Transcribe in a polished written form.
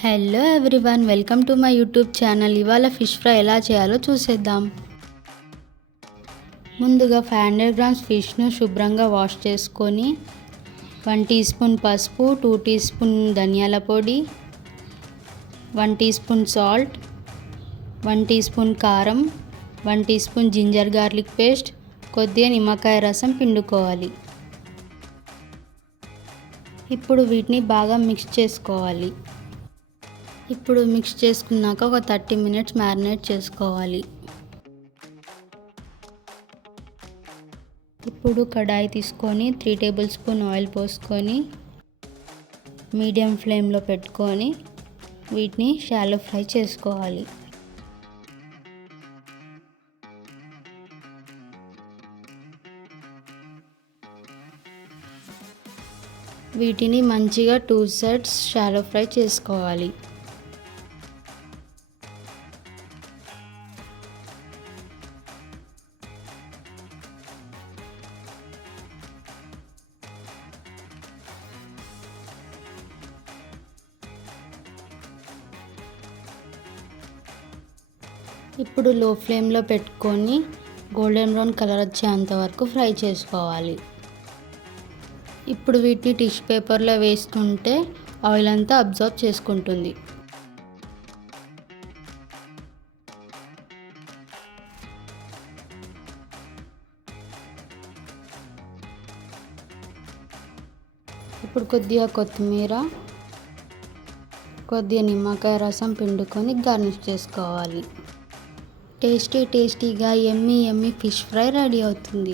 Hello everyone, welcome to my YouTube channel. ఇవాళ fish fry ఎలా చేయాలో చూసేద్దాం. ముందుగా 500 గ్రామ్స్ ఫిష్ను శుభ్రంగా వాష్ చేసుకొని 1 టీ స్పూన్ పసుపు, 2 టీ స్పూన్ ధనియాల పొడి, 1 teaspoon salt, 1 teaspoon కారం, 1 teaspoon ginger garlic paste, కొద్దిగా నిమ్మకాయ రసం పిండుకోవాలి. ఇప్పుడు వీటిని బాగా మిక్స్ చేసుకోవాలి. ఇప్పుడు మిక్స్ చేసుకున్నాక ఒక 30 మినిట్స్ మ్యారినేట్ చేసుకోవాలి. ఇప్పుడు కడాయి తీసుకొని 3 టేబుల్ స్పూన్ ఆయిల్ పోసుకొని మీడియం ఫ్లేమ్లో పెట్టుకొని వీటిని షాలో ఫ్రై చేసుకోవాలి. వీటిని మంచిగా 2 సైడ్స్ షాలో ఫ్రై చేసుకోవాలి. ఇప్పుడు లో ఫ్లేమ్లో పెట్టుకొని గోల్డెన్ బ్రౌన్ కలర్ వచ్చేంత వరకు ఫ్రై చేసుకోవాలి. ఇప్పుడు వీటిని టిష్యూ పేపర్లో వేసుకుంటే ఆయిల్ అంతా అబ్జర్వ్ చేసుకుంటుంది. ఇప్పుడు కొద్దిగా కొత్తిమీర, కొద్దిగా నిమ్మకాయ రసం పిండుకొని గార్నిష్ చేసుకోవాలి. టేస్టీగా యమ్మీ ఫిష్ ఫ్రై రెడీ అవుతుంది.